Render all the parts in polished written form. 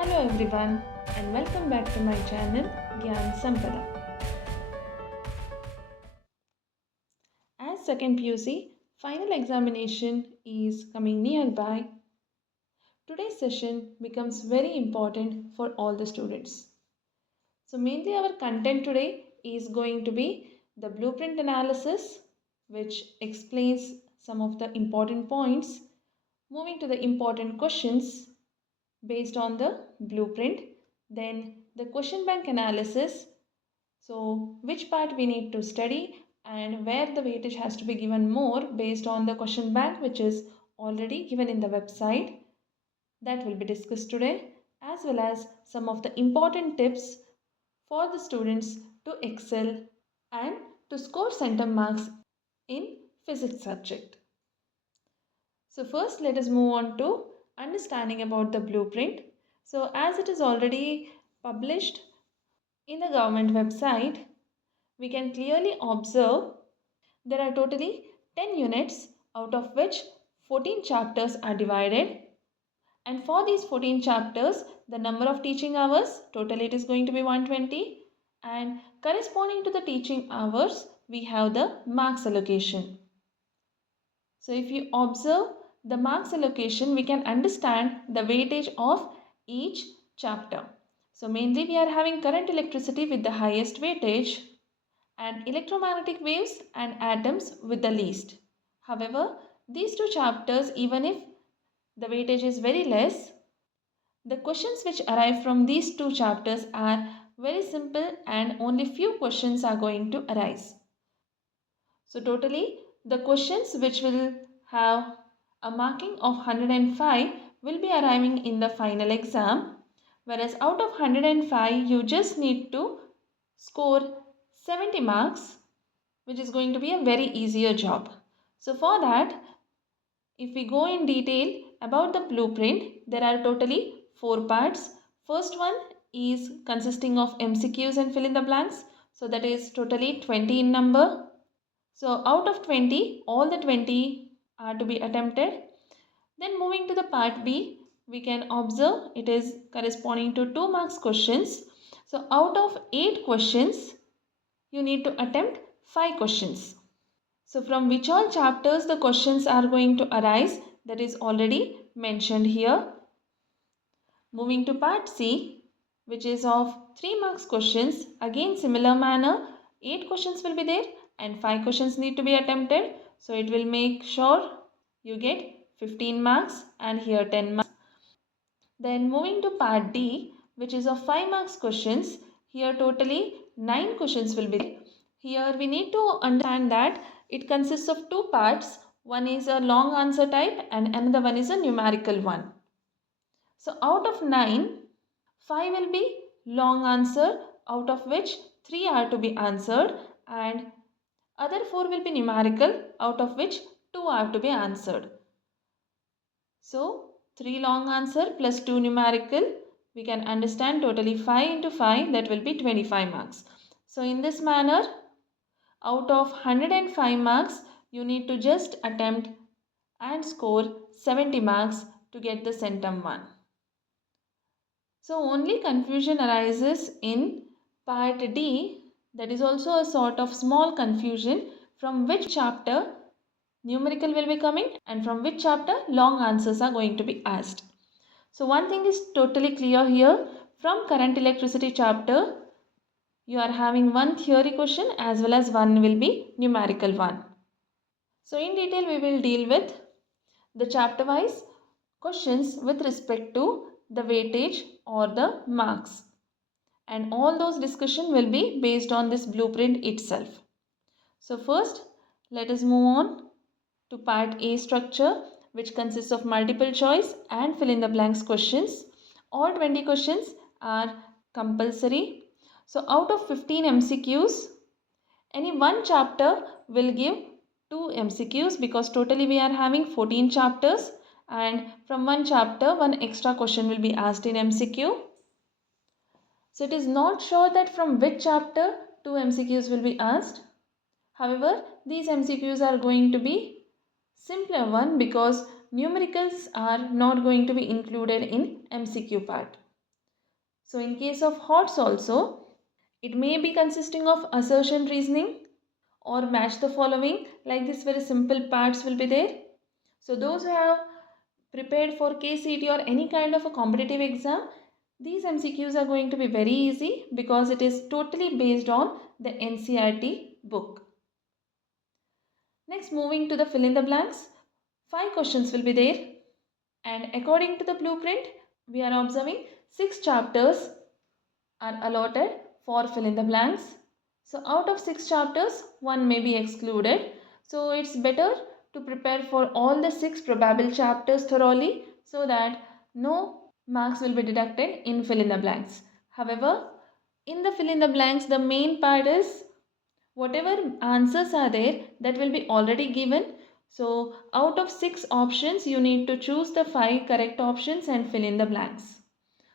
Hello everyone and welcome back to my channel Gyan Sampada. As second PUC final examination is coming nearby, today's session becomes very important for all the students. So mainly our content today is going to be the blueprint analysis, which explains some of the important points, moving to the important questions based on the blueprint, then the question bank analysis. So which part we need to study and where the weightage has to be given more based on the question bank which is already given in the website, that will be discussed today, as well as some of the important tips for the students to excel and to score centum marks in physics subject. So first let us move on to understanding about the blueprint. So as it is already published in the government website, we can clearly observe there are totally 10 units, out of which 14 chapters are divided. And for these 14 chapters, the number of teaching hours, totally it is going to be 120. And corresponding to the teaching hours, we have the marks allocation. So if you observe the marks allocation, we can understand the weightage of each chapter. So mainly we are having current electricity with the highest weightage and electromagnetic waves and atoms with the least. However, these two chapters, even if the weightage is very less, the questions which arrive from these two chapters are very simple and only few questions are going to arise. So totally the questions which will have a marking of 105 will be arriving in the final exam, whereas out of 105 you just need to score 70 marks, which is going to be a very easier job. So for that, if we go in detail about the blueprint, there are totally 4 parts. First one is consisting of MCQs and fill in the blanks. So that is totally 20 in number. So out of 20, all the 20 are to be attempted. Then moving to the part B, we can observe it is corresponding to 2 marks questions. So out of 8 questions, you need to attempt 5 questions. So from which all chapters the questions are going to arise, that is already mentioned here. Moving to part C, which is of 3 marks questions, again similar manner, 8 questions will be there and 5 questions need to be attempted. So it will make sure you get 15 marks and here 10 marks. Then moving to part D, which is of 5 marks questions, here totally 9 questions will be there. Here we need to understand that it consists of 2 parts. One is a long answer type and another one is a numerical one. So out of 9, 5 will be long answer, out of which 3 are to be answered, and other 4 will be numerical, out of which 2 are to be answered. So 3 long answer plus 2 numerical, we can understand totally 5 into 5, that will be 25 marks. So in this manner, out of 105 marks, you need to just attempt and score 70 marks to get the centum 1. So only confusion arises in part D, that is also a sort of small confusion from which chapter numerical will be coming and from which chapter long answers are going to be asked. So one thing is totally clear here, from current electricity chapter you are having one theory question as well as one will be numerical one. So in detail we will deal with the chapter wise questions with respect to the weightage or the marks, and all those discussion will be based on this blueprint itself. So first let us move on to part A structure, which consists of multiple choice and fill in the blanks questions. All 20 questions are compulsory. So out of 15 MCQs, any one chapter will give 2 MCQs, because totally we are having 14 chapters and from one chapter one extra question will be asked in MCQ. So it is not sure that from which chapter 2 MCQs will be asked. However, these MCQs are going to be simpler one because numericals are not going to be included in MCQ part. So in case of HOTS also, it may be consisting of assertion reasoning or match the following, like this very simple parts will be there. So those who have prepared for KCET or any kind of a competitive exam, these MCQs are going to be very easy because it is totally based on the NCERT book. Next, moving to the fill in the blanks, 5 questions will be there, and according to the blueprint, we are observing 6 chapters are allotted for fill in the blanks. So out of 6 chapters, one may be excluded. So it's better to prepare for all the 6 probable chapters thoroughly so that no marks will be deducted in fill in the blanks. However, in the fill in the blanks, the main part is whatever answers are there that will be already given. So out of 6 options, you need to choose the 5 correct options and fill in the blanks.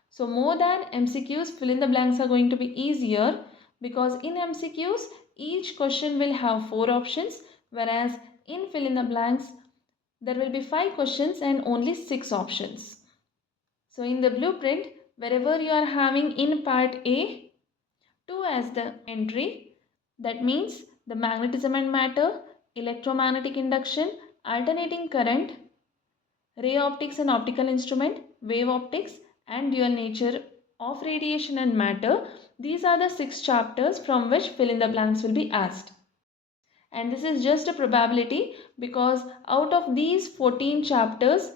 So more than MCQs, fill in the blanks are going to be easier because in MCQs, each question will have 4 options, whereas in fill in the blanks, there will be 5 questions and only 6 options. So in the blueprint, wherever you are having in part A, 2 as the entry, that means the magnetism and matter, electromagnetic induction, alternating current, ray optics and optical instrument, wave optics, and dual nature of radiation and matter. These are the 6 chapters from which fill in the blanks will be asked. And this is just a probability because out of these 14 chapters,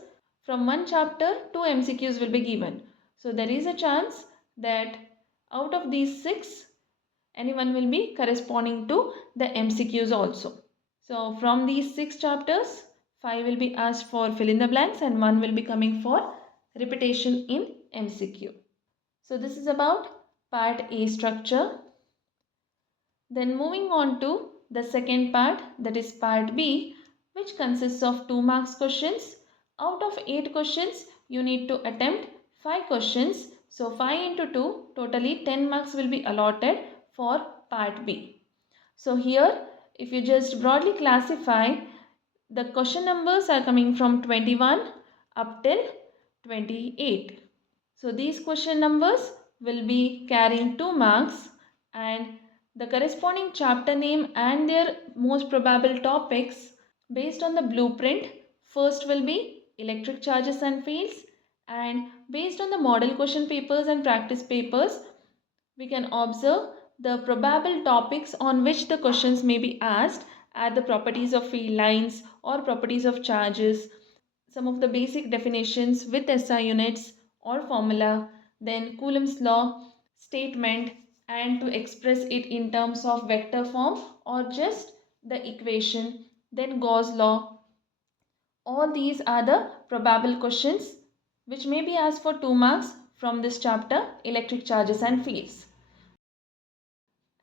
from one chapter 2 MCQs will be given. So there is a chance that out of these 6, anyone will be corresponding to the MCQs also. So from these 6 chapters, 5 will be asked for fill in the blanks and 1 will be coming for repetition in MCQ. So this is about part A structure. Then moving on to the second part, that is part B, which consists of 2 marks questions. Out of 8 questions, you need to attempt 5 questions. So 5 into 2, totally 10 marks will be allotted for part B. So here, if you just broadly classify, the question numbers are coming from 21 up till 28. So these question numbers will be carrying 2 marks, and the corresponding chapter name and their most probable topics based on the blueprint. First will be electric charges and fields, and based on the model question papers and practice papers, we can observe the probable topics on which the questions may be asked are the properties of field lines or properties of charges, some of the basic definitions with SI units or formula, then Coulomb's law, statement, and to express it in terms of vector form or just the equation, then Gauss law. All these are the probable questions which may be asked for 2 marks from this chapter, electric charges and fields.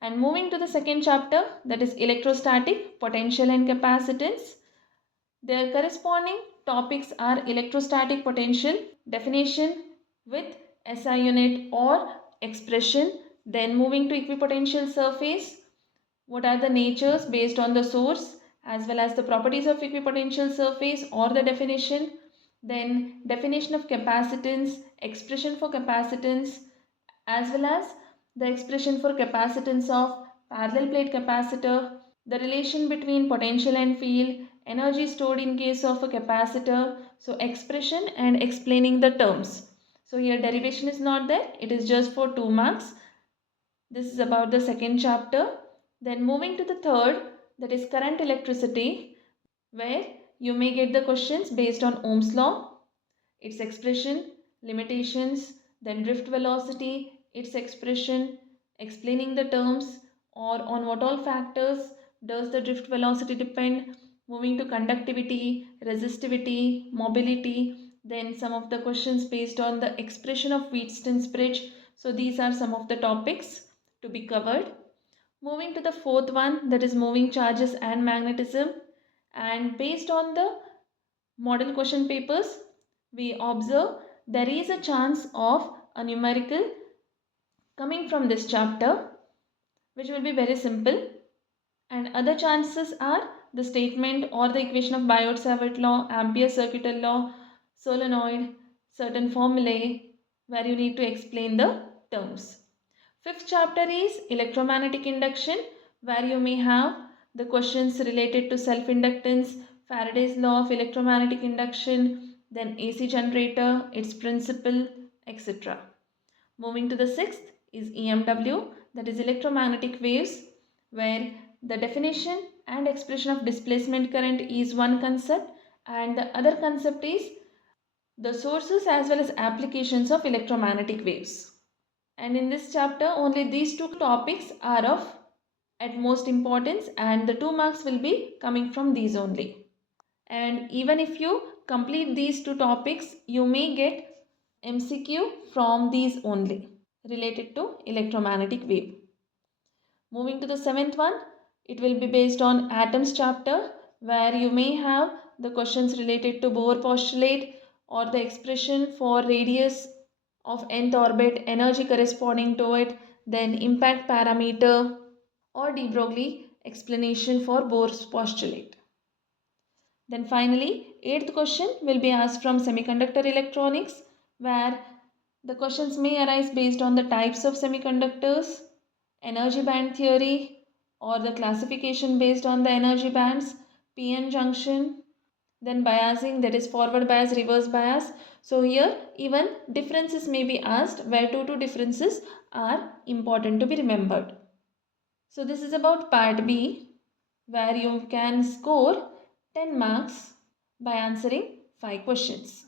And moving to the second chapter, that is electrostatic, potential and capacitance. Their corresponding topics are electrostatic potential, definition with SI unit or expression. Then moving to equipotential surface, what are the natures based on the source as well as the properties of equipotential surface or the definition. Then definition of capacitance, expression for capacitance, as well as the expression for capacitance of parallel plate capacitor, the relation between potential and field, energy stored in case of a capacitor, so expression and explaining the terms. So here derivation is not there, it is just for 2 marks. This is about the second chapter. Then moving to the third, that is current electricity, where you may get the questions based on Ohm's law, its expression, limitations, then drift velocity, its expression, explaining the terms, or on what all factors does the drift velocity depend, moving to conductivity, resistivity, mobility, then some of the questions based on the expression of Wheatstone's bridge. So these are some of the topics to be covered. Moving to the fourth one, that is moving charges and magnetism, and based on the model question papers, we observe there is a chance of a numerical coming from this chapter, which will be very simple, and other chances are the statement or the equation of Biot-Savart law, Ampere circuital law, solenoid, certain formulae where you need to explain the terms. Fifth chapter is electromagnetic induction, where you may have the questions related to self-inductance, Faraday's law of electromagnetic induction, then AC generator, its principle, etc. Moving to the sixth is EMW, that is electromagnetic waves, where the definition and expression of displacement current is one concept, and the other concept is the sources as well as applications of electromagnetic waves. And in this chapter, only these two topics are of at most importance, and the 2 marks will be coming from these only. And even if you complete these two topics, you may get MCQ from these only related to electromagnetic wave. Moving to the seventh one, it will be based on atoms chapter, where you may have the questions related to Bohr postulate or the expression for radius of nth orbit, energy corresponding to it, then impact parameter or de Broglie explanation for Bohr's postulate. Then finally, eighth question will be asked from semiconductor electronics, where the questions may arise based on the types of semiconductors, energy band theory, or the classification based on the energy bands, PN junction, then biasing, that is forward bias, reverse bias. So here even differences may be asked, where two differences are important to be remembered. So this is about part B, where you can score 10 marks by answering 5 questions.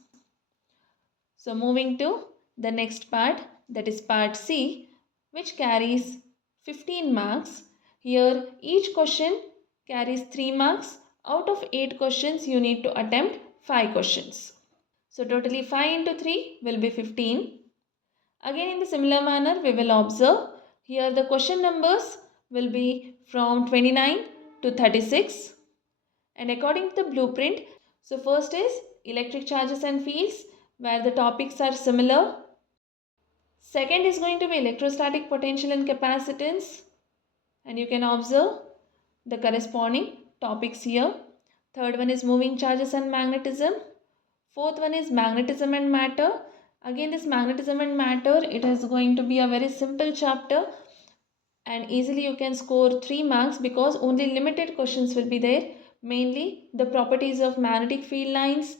So moving to the next part, that is part C, which carries 15 marks. Here each question carries 3 marks. Out of 8 questions you need to attempt 5 questions. So totally 5 into 3 will be 15. Again in the similar manner we will observe here the question numbers will be from 29 to 36, and according to the blueprint, so first is electric charges and fields, where the topics are similar. Second is going to be electrostatic potential and capacitance, and you can observe the corresponding topics here. Third one is moving charges and magnetism. Fourth one is magnetism and matter. Again this magnetism and matter, it is going to be a very simple chapter, and easily you can score 3 marks because only limited questions will be there. Mainly the properties of magnetic field lines,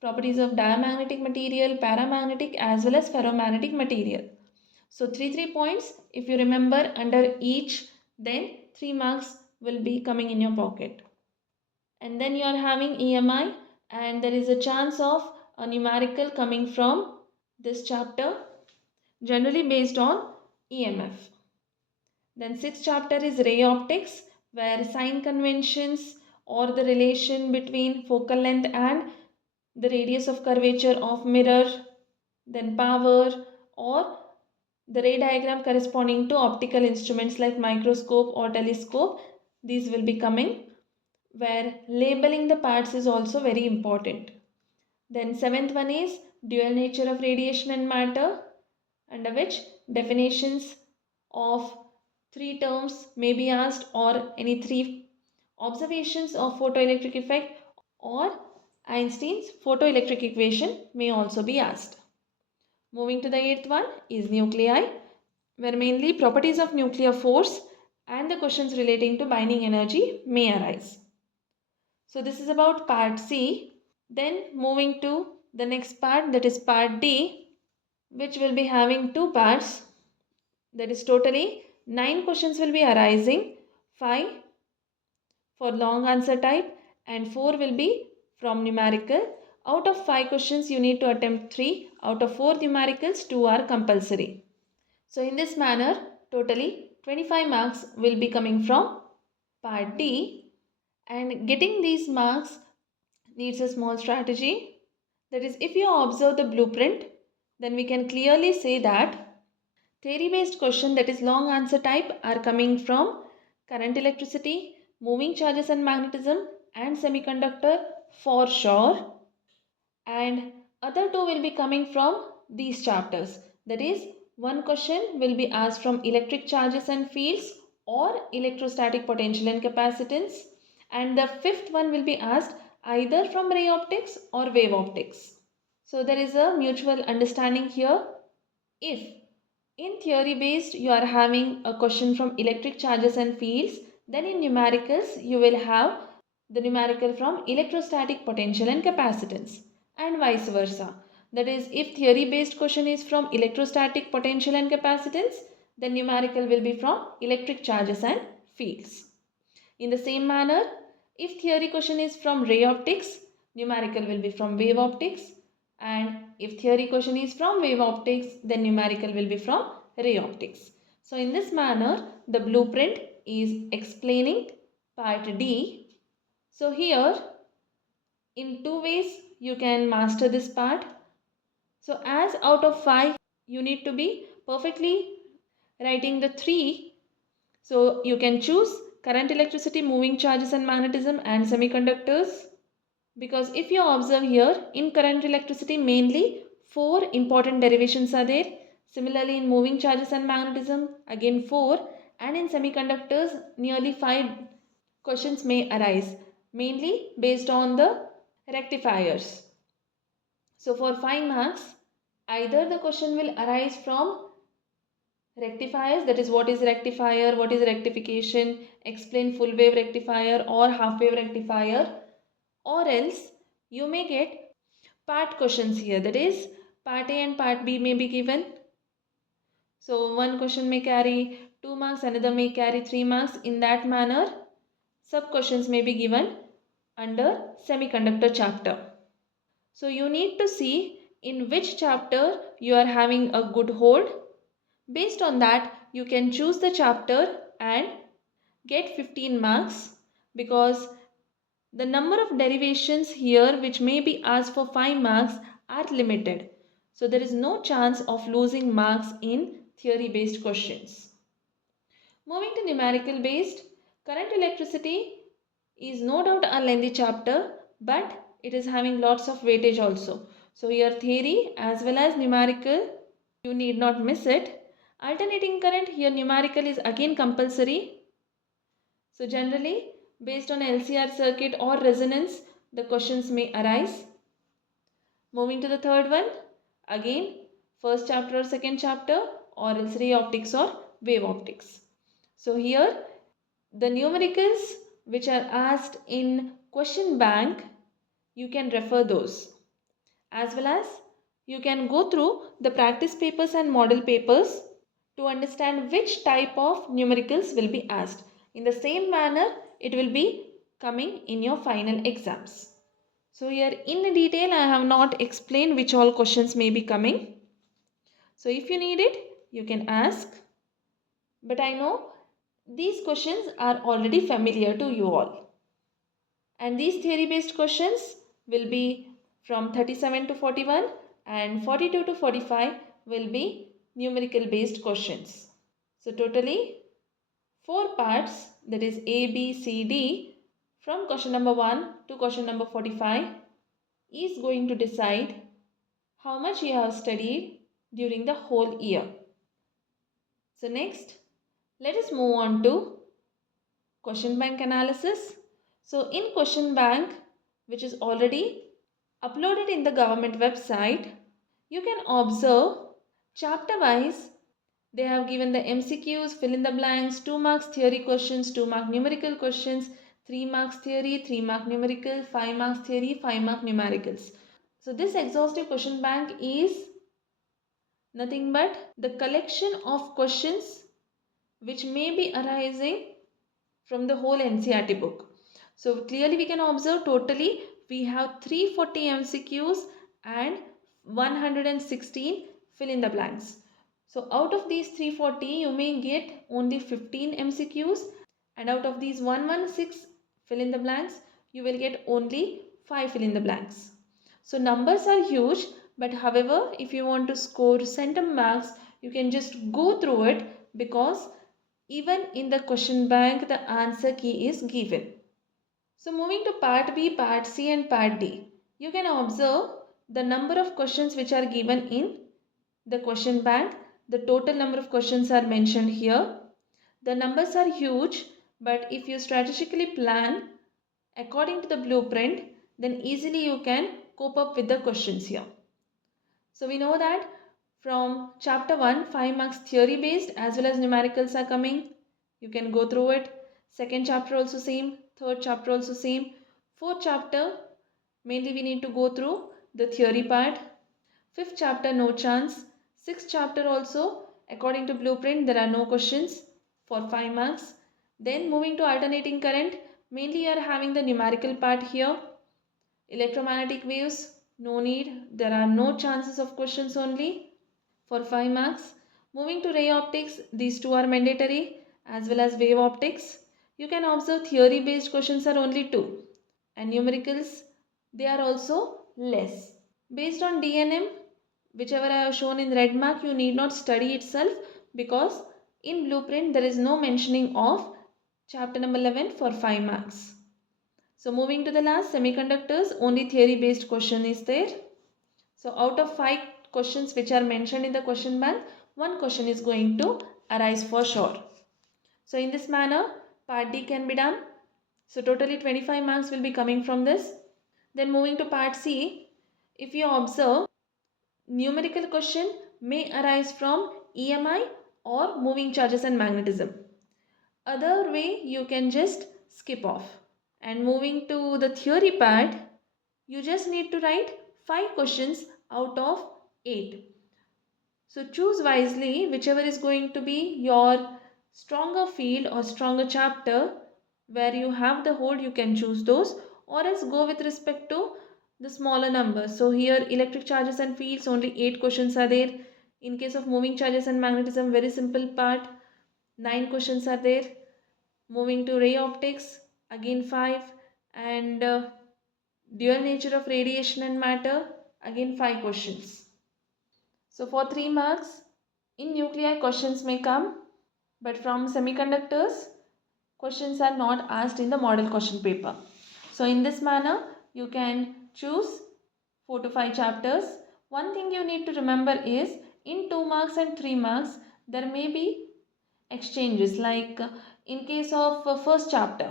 properties of diamagnetic material, paramagnetic as well as ferromagnetic material. So 3 points if you remember under each, then 3 marks will be coming in your pocket. And then you are having EMI, and there is a chance of a numerical coming from this chapter, generally based on EMF. Then sixth chapter is ray optics, where sign conventions or the relation between focal length and the radius of curvature of mirror, then power, or the ray diagram corresponding to optical instruments like microscope or telescope. These will be coming, where labeling the parts is also very important. Then seventh one is dual nature of radiation and matter, under which definitions of 3 terms may be asked, or any 3 observations of photoelectric effect or Einstein's photoelectric equation may also be asked. Moving to the eighth one is nuclei, where mainly properties of nuclear force and the questions relating to binding energy may arise. So this is about part C. Then moving to the next part, that is part D, which will be having 2 parts. That is totally 9 questions will be arising, 5 for long answer type and 4 will be from numerical. Out of 5 questions you need to attempt 3. Out of 4 numericals, 2 are compulsory. So in this manner, totally 25 marks will be coming from part D, and getting these marks needs a small strategy. That is, if you observe the blueprint, then we can clearly say that theory based question, that is long answer type, are coming from current, electricity, moving charges and magnetism and semiconductor for sure, and other 2 will be coming from these chapters. That is, one question will be asked from electric charges and fields or electrostatic potential and capacitance, and the fifth one will be asked either from ray optics or wave optics. So there is a mutual understanding here. If In theory based, you are having a question from electric charges and fields. Then in numericals, you will have the numerical from electrostatic potential and capacitance, and vice versa. That is, if theory based question is from electrostatic potential and capacitance, then numerical will be from electric charges and fields. In the same manner, if theory question is from ray optics, numerical will be from wave optics, and if theory question is from wave optics, then numerical will be from ray optics. So in this manner, the blueprint is explaining part D. So here, in two ways, you can master this part. So as out of 5, you need to be perfectly writing the 3. So you can choose current, electricity, moving charges and magnetism, and semiconductors. Because if you observe here, in current, electricity, mainly 4 important derivations are there. Similarly, in moving charges and magnetism, again 4. And in semiconductors, nearly 5 questions may arise, mainly based on the rectifiers. So for 5 marks, either the question will arise from rectifiers, that is what is rectifier, what is rectification, explain full wave rectifier or half wave rectifier, or else you may get part questions here, that is part A and part B may be given. So one question may carry 2 marks, another may carry 3 marks. In that manner, sub questions may be given under semiconductor chapter. So you need to see in which chapter you are having a good hold. Based on that, you can choose the chapter and get 15 marks, because the number of derivations here which may be asked for 5 marks are limited. So there is no chance of losing marks in theory based questions. Moving to numerical based, current, electricity is no doubt a lengthy chapter, but it is having lots of weightage also. So here theory as well as numerical, you need not miss it. Alternating current, here numerical is again compulsory. So generally, based on LCR circuit or resonance, the questions may arise. Moving to the third one, again first chapter or second chapter, or else ray optics or wave optics. So here the numericals which are asked in question bank, you can refer those, as well as you can go through the practice papers and model papers to understand which type of numericals will be asked. In the same manner, it will be coming in your final exams. So here in detail, I have not explained which all questions may be coming. So if you need it, you can ask. But I know these questions are already familiar to you all. And these theory based questions will be from 37 to 41, and 42 to 45 will be numerical based questions. So totally 4 parts, that is A, B, C, D, from question number 1 to question number 45 is going to decide how much you have studied during the whole year. So next, let us move on to question bank analysis. So in question bank, which is already uploaded in the government website, you can observe chapter wise. They have given the MCQs, fill in the blanks, 2 marks theory questions, 2 mark numerical questions, 3 marks theory, 3 mark numerical, 5 marks theory, 5 mark numericals. So this exhaustive question bank is nothing but the collection of questions which may be arising from the whole NCERT book. So clearly we can observe totally we have 340 MCQs and 116 fill in the blanks. So out of these 340, you may get only 15 MCQs, and out of these 116 fill in the blanks, you will get only 5 fill in the blanks. So numbers are huge, but however, if you want to score centum marks, you can just go through it, because even in the question bank, the answer key is given. So moving to part B, part C and part D, you can observe the number of questions which are given in the question bank. The total number of questions are mentioned here. The numbers are huge, but if you strategically plan according to the blueprint, then easily you can cope up with the questions here. So we know that From chapter 1, 5 marks theory based as well as numericals are coming. You can go through it. Second chapter also same. Third chapter also same. Fourth chapter, mainly we need to go through the theory part. Fifth chapter, no chance. Sixth chapter also, according to blueprint, there are no questions for 5 marks. Then moving to alternating current, mainly you are having the numerical part here. Electromagnetic waves, no need. There are no chances of questions only for 5 marks. Moving to ray optics, these two are mandatory as well as wave optics. You can observe theory based questions are only 2 and numericals they are also less. Based on DNM, whichever I have shown in red mark, you need not study itself because in blueprint there is no mentioning of chapter number 11 for 5 marks. So moving to the last, semiconductors, only theory based question is there. So out of 5 questions which are mentioned in the question bank, one question is going to arise for sure. So in this manner, part D can be done. So totally 25 marks will be coming from this. Then moving to part C, if you observe, numerical question may arise from EMI or moving charges and magnetism. Other way you can just skip off. And moving to the theory part, you just need to write 5 questions out of 8. So choose wisely whichever is going to be your stronger field or stronger chapter where you have the hold, you can choose those, or else go with respect to the smaller numbers. So here electric charges and fields, only 8 questions are there. In case of moving charges and magnetism, very simple part, 9 questions are there. Moving to ray optics, again 5, and dual nature of radiation and matter, again 5 questions. So for 3 marks, in nuclei questions may come, but from semiconductors, questions are not asked in the model question paper. So in this manner, you can choose 4 to 5 chapters. One thing you need to remember is in 2 marks and 3 marks, there may be exchanges like in case of first chapter,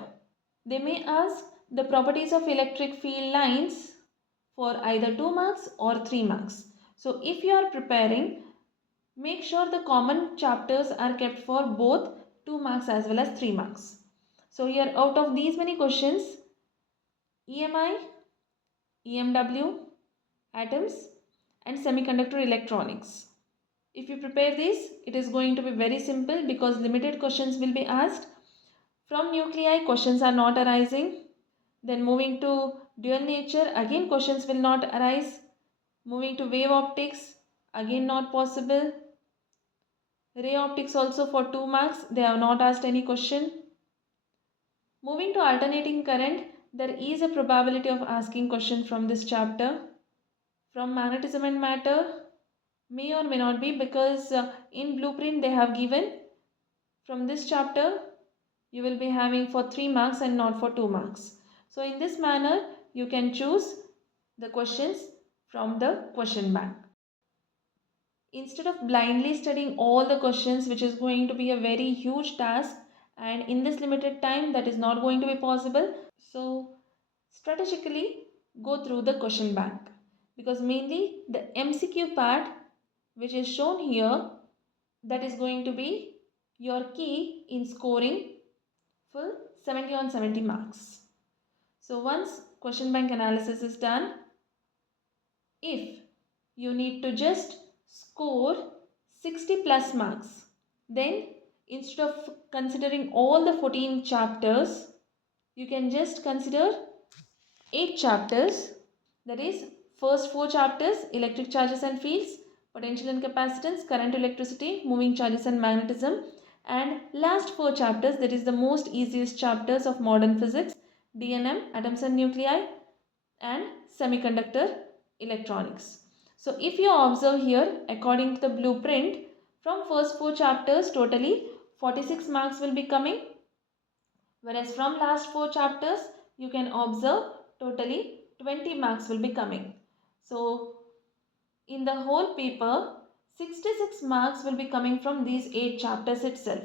they may ask the properties of electric field lines for either 2 marks or 3 marks. So if you are preparing, make sure the common chapters are kept for both 2 marks as well as 3 marks. So here out of these many questions, EMI, EMW, atoms and semiconductor electronics. If you prepare this, it is going to be very simple because limited questions will be asked. From nuclei, questions are not arising. Then moving to dual nature, again questions will not arise. Moving to wave optics, again not possible. Ray optics also for 2 marks, they have not asked any question. Moving to alternating current, there is a probability of asking question from this chapter. From magnetism and matter, may or may not be because in blueprint they have given from this chapter you will be having for 3 marks and not for 2 marks. So in this manner you can choose the questions from the question bank. Instead of blindly studying all the questions, which is going to be a very huge task, and in this limited time that is not going to be possible, so strategically go through the question bank because mainly the MCQ part which is shown here, that is going to be your key in scoring full 70 on 70 marks. So once question bank analysis is done, if you need to just score 60 plus marks, then instead of considering all the 14 chapters, you can just consider 8 chapters, that is first 4 chapters electric charges and fields, potential and capacitance, current, electricity, moving charges and magnetism, and last 4 chapters, that is the most easiest chapters of modern physics, DNM, atoms and nuclei, and semiconductor electronics. So if you observe here, according to the blueprint, from first 4 chapters totally 46 marks will be coming, whereas from last 4 chapters you can observe totally 20 marks will be coming. So in the whole paper 66 marks will be coming from these 8 chapters itself.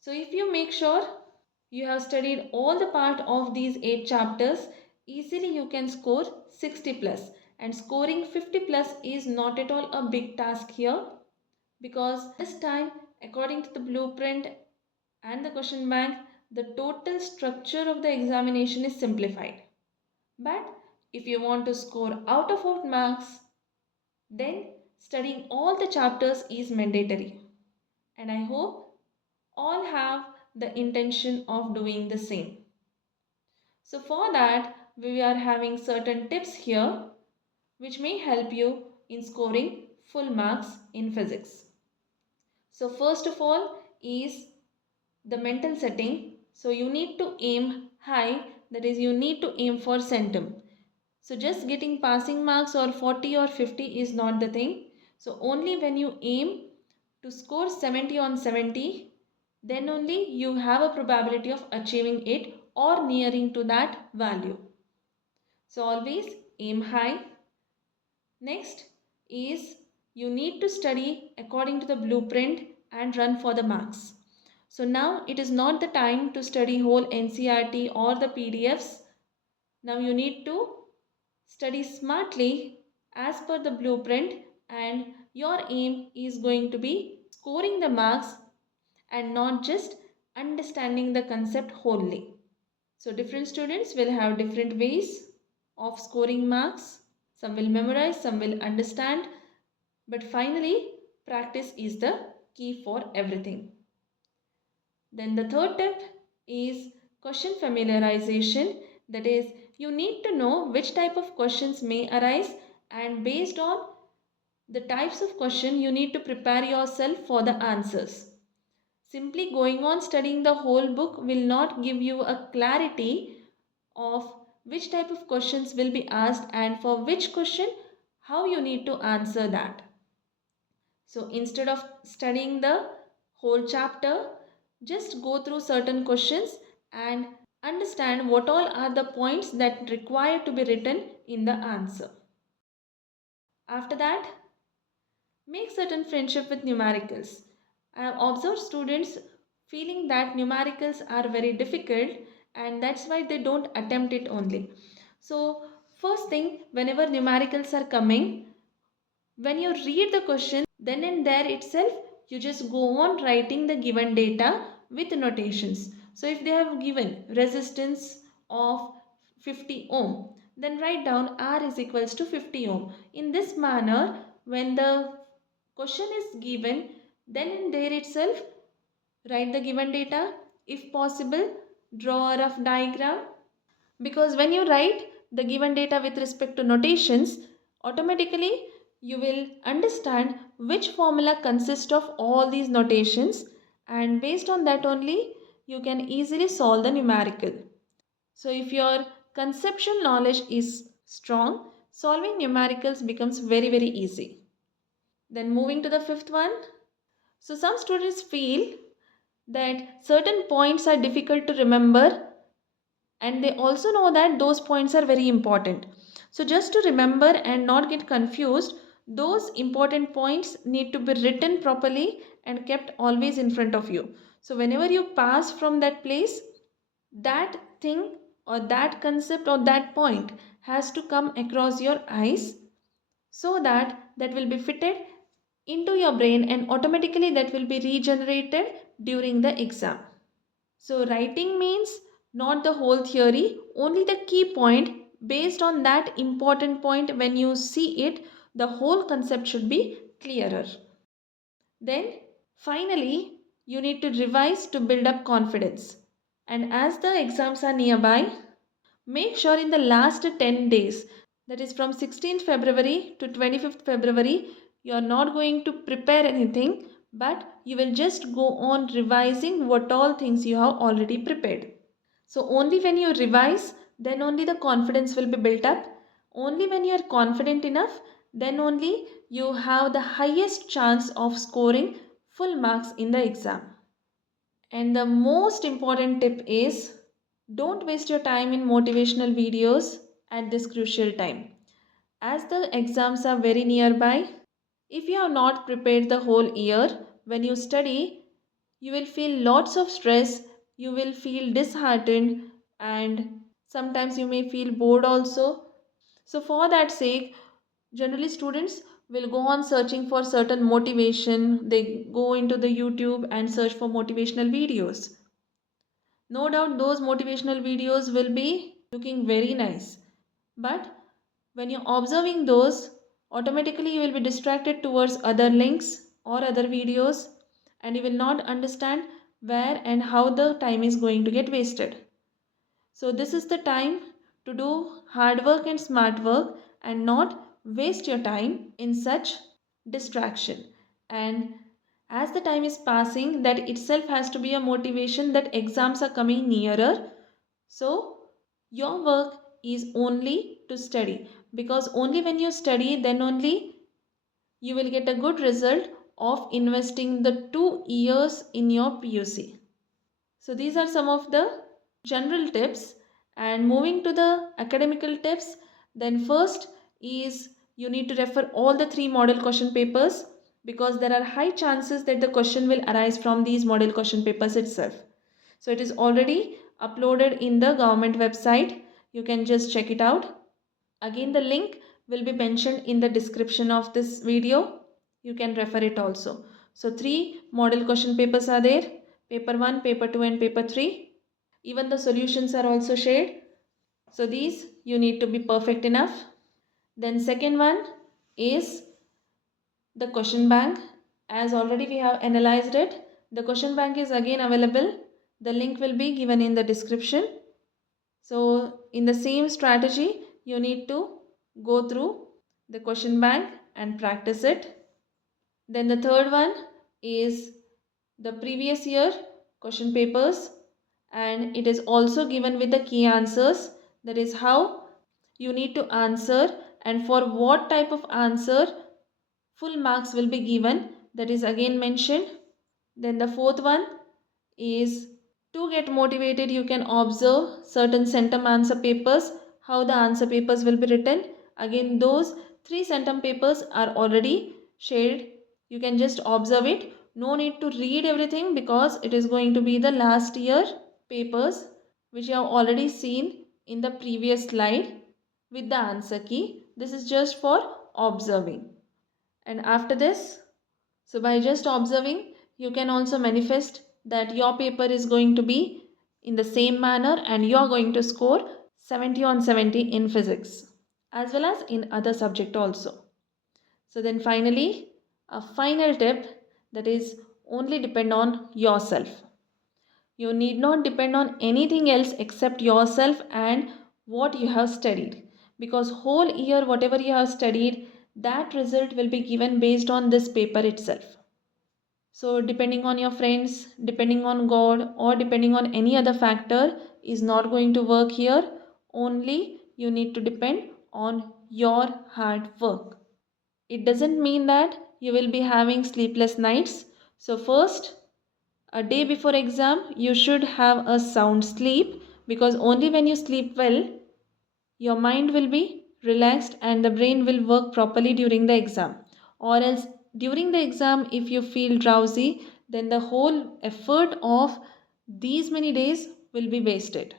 So if you make sure you have studied all the part of these 8 chapters, easily you can score 60 plus. And scoring 50 plus is not at all a big task here, because this time, according to the blueprint and the question bank, the total structure of the examination is simplified. But if you want to score out of out marks, then studying all the chapters is mandatory. And I hope all have the intention of doing the same. So for that, we are having certain tips here which may help you in scoring full marks in physics. So first of all is the mental setting. So you need to aim high, that is you need to aim for centum. So just getting passing marks or 40 or 50 is not the thing. So only when you aim to score 70 on 70, then only you have a probability of achieving it or nearing to that value. So always aim high. Next is you need to study according to the blueprint and run for the marks. So now it is not the time to study whole NCERT or the PDFs. Now you need to study smartly as per the blueprint, and your aim is going to be scoring the marks and not just understanding the concept wholly. So different students will have different ways of scoring marks. Some will memorize, some will understand, but finally practice is the key for everything. Then the third tip is question familiarization. That is, you need to know which type of questions may arise, and based on the types of question you need to prepare yourself for the answers. Simply going on studying the whole book will not give you a clarity of which type of questions will be asked and for which question how you need to answer that. So instead of studying the whole chapter, just go through certain questions and understand what all are the points that require to be written in the answer. After that, make certain friendship with numericals. I have observed students feeling that numericals are very difficult, and that's why they don't attempt it only. So first thing, whenever numericals are coming, when you read the question, then and there itself, you just go on writing the given data with notations. So if they have given resistance of 50 ohm, then write down R is equals to 50 ohm. In this manner, when the question is given, then and there itself, write the given data. If possible, draw a rough diagram, because when you write the given data with respect to notations, automatically you will understand which formula consists of all these notations, and based on that only you can easily solve the numerical. So if your conceptual knowledge is strong, solving numericals becomes very easy. Then moving to the fifth one. So some students feel that certain points are difficult to remember, and they also know that those points are very important. So just to remember and not get confused, those important points need to be written properly and kept always in front of you. So whenever you pass from that place, that thing or that concept or that point has to come across your eyes, so that that will be fitted into your brain and automatically that will be regenerated during the exam. So writing means not the whole theory, only the key point. Based on that important point, when you see it, the whole concept should be clearer. Then finally, you need to revise to build up confidence. And as the exams are nearby, make sure in the last 10 days, that is from 16th February to 25th February, you are not going to prepare anything, but you will just go on revising what all things you have already prepared. So only when you revise, then only the confidence will be built up. Only when you are confident enough, then only you have the highest chance of scoring full marks in the exam. And the most important tip is, don't waste your time in motivational videos at this crucial time. As the exams are very nearby, if you have not prepared the whole year, when you study, you will feel lots of stress, you will feel disheartened, and sometimes you may feel bored also. So, for that sake, Generally, students will go on searching for certain motivation. They go into the YouTube and search for motivational videos. No doubt those motivational videos will be looking very nice. But when you're observing those, automatically you will be distracted towards other links or other videos, and you will not understand where and how the time is going to get wasted. So this is the time to do hard work and smart work and not waste your time in such distraction. And as the time is passing, that itself has to be a motivation that exams are coming nearer. So your work is only to study, because only when you study, then only you will get a good result of investing the 2 years in your PUC. So these are some of the general tips, and moving to the academical tips, then first is you need to refer all the three model question papers, because there are high chances that the question will arise from these model question papers itself. So it is already uploaded in the government website. You can just check it out. Again, the link will be mentioned in the description of this video. You can refer it also. So three model question papers are there: paper 1, paper 2 and paper 3. Even the solutions are also shared. So these you need to be perfect enough. Then second one is the question bank. As already we have analyzed it, the question bank is again available. The link will be given in the description. So in the same strategy, you need to go through the question bank and practice it. Then the third one is the previous year question papers, and it is also given with the key answers. That is how you need to answer, and for what type of answer full marks will be given, that is again mentioned. Then the fourth one is to get motivated, you can observe certain centum answer papers, how the answer papers will be written. Again, those three centum papers are already shared. You can just observe it. No need to read everything, because it is going to be the last year papers which you have already seen in the previous slide with the answer key. This is just for observing. And after this, so by just observing, you can also manifest that your paper is going to be in the same manner and you are going to score 70 on 70 in physics as well as in other subject also. So then finally, a final tip, that is only depend on yourself. You need not depend on anything else except yourself and what you have studied, because whole year whatever you have studied, that result will be given based on this paper itself. So depending on your friends, depending on God, or depending on any other factor is not going to work here. Only you need to depend on your hard work. It doesn't mean that you will be having sleepless nights. So first, a day before exam, you should have a sound sleep, because only when you sleep well, your mind will be relaxed and the brain will work properly during the exam. Or else during the exam, if you feel drowsy, then the whole effort of these many days will be wasted.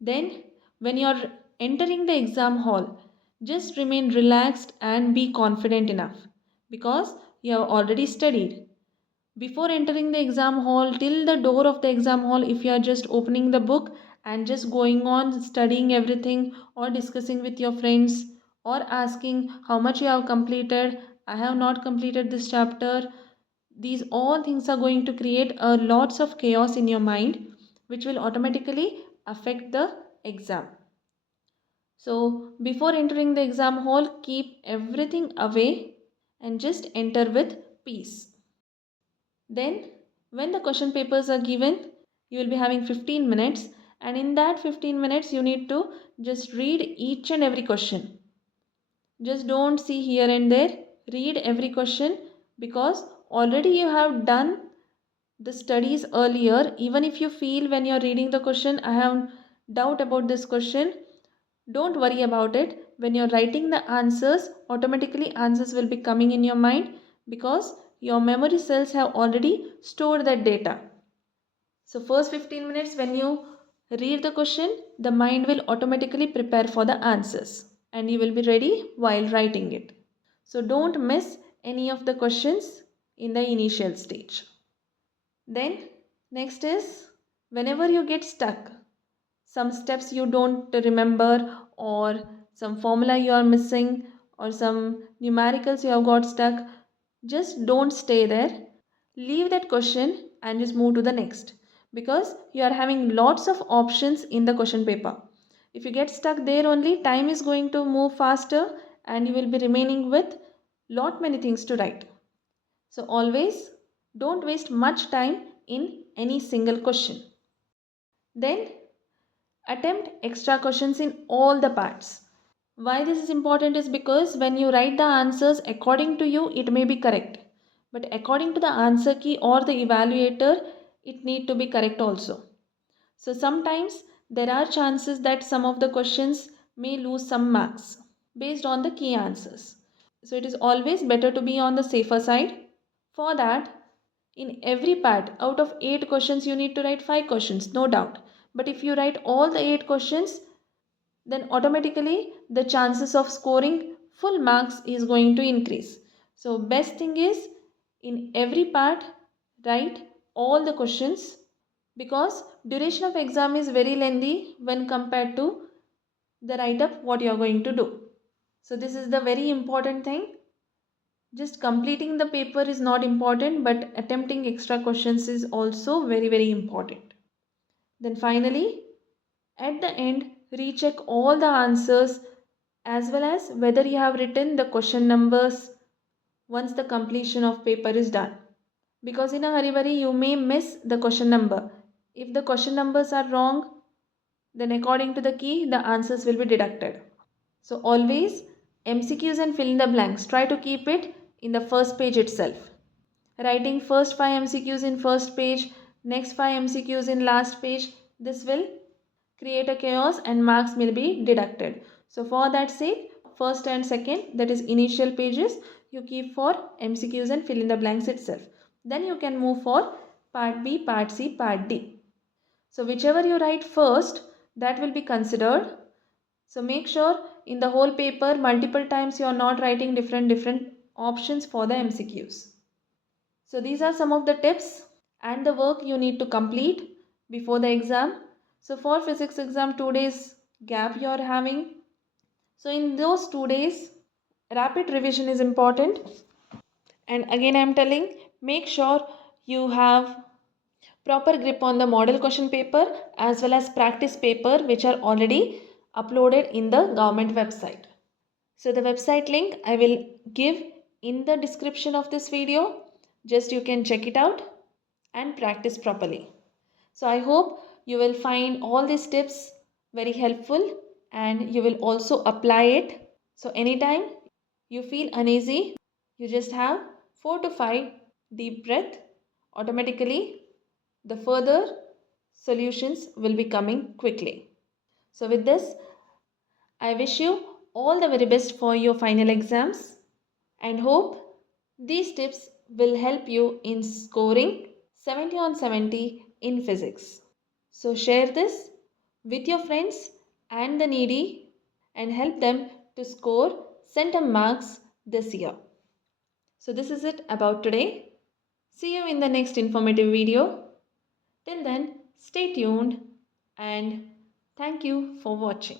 Then when you are entering the exam hall, just remain relaxed and be confident enough, because you have already studied. Before entering the exam hall, till the door of the exam hall, if you are just opening the book and just going on studying everything, or discussing with your friends, or asking how much you have completed, I have not completed this chapter, these all things are going to create a lots of chaos in your mind, which will automatically affect the exam. So before entering the exam hall, keep everything away and just enter with peace. Then, when the question papers are given, you will be having 15 minutes, and in that 15 minutes, you need to just read each and every question. Just don't see here and there, read every question, because already you have done the studies earlier. Even if you feel when you are reading the question, I have doubt about this question, don't worry about it. When you're writing the answers, automatically answers will be coming in your mind, because your memory cells have already stored that data. So first 15 minutes when you read the question, the mind will automatically prepare for the answers. and you will be ready while writing it. So don't miss any of the questions in the initial stage. Then next is whenever you get stuck, some steps you don't remember, or some formula you are missing, or some numericals you have got stuck, just don't stay there. Leave that question and just move to the next, because you are having lots of options in the question paper. If you get stuck there only, time is going to move faster and you will be remaining with lot many things to write. So always don't waste much time in any single question. Then attempt extra questions in all the parts. Why this is important is because when you write the answers according to you, it may be correct. But according to the answer key or the evaluator, it need to be correct also. So sometimes there are chances that some of the questions may lose some marks based on the key answers. So it is always better to be on the safer side. For that, in every part, out of 8 questions, you need to write 5 questions, no doubt. But if you write all the 8 questions, then automatically the chances of scoring full marks is going to increase. So best thing is in every part write all the questions, because duration of exam is very lengthy when compared to the write up what you are going to do. So this is the very important thing. Just completing the paper is not important, but attempting extra questions is also very important. Then finally, at the end, recheck all the answers as well as whether you have written the question numbers once the completion of paper is done. Because in a hurry you may miss the question number. If the question numbers are wrong, then according to the key, the answers will be deducted. So always MCQs and fill in the blanks, try to keep it in the first page itself. Writing first 5 MCQs in first page, next 5 MCQs in last page, this will create a chaos and marks will be deducted. So for that sake, first and second, that is initial pages, you keep for MCQs and fill in the blanks itself. Then you can move for part B, part C, part D. So whichever you write first, that will be considered. So make sure in the whole paper multiple times you are not writing different options for the MCQs. So these are some of the tips and the work you need to complete before the exam. So for physics exam 2 days gap you are having. So in those 2 days rapid revision is important. And again I am telling, make sure you have proper grip on the model question paper as well as practice paper which are already uploaded in the government website. So the website link I will give in the description of this video. Just you can check it out and practice properly. So I hope you will find all these tips very helpful and you will also apply it. So anytime you feel uneasy, you just have 4 to 5 deep breath. Automatically the further solutions will be coming quickly. So with this, I wish you all the very best for your final exams and hope these tips will help you in scoring 70 on 70 in physics. So share this with your friends and the needy and help them to score centum marks this year. So this is it about today. See you in the next informative video. Till then, stay tuned and thank you for watching.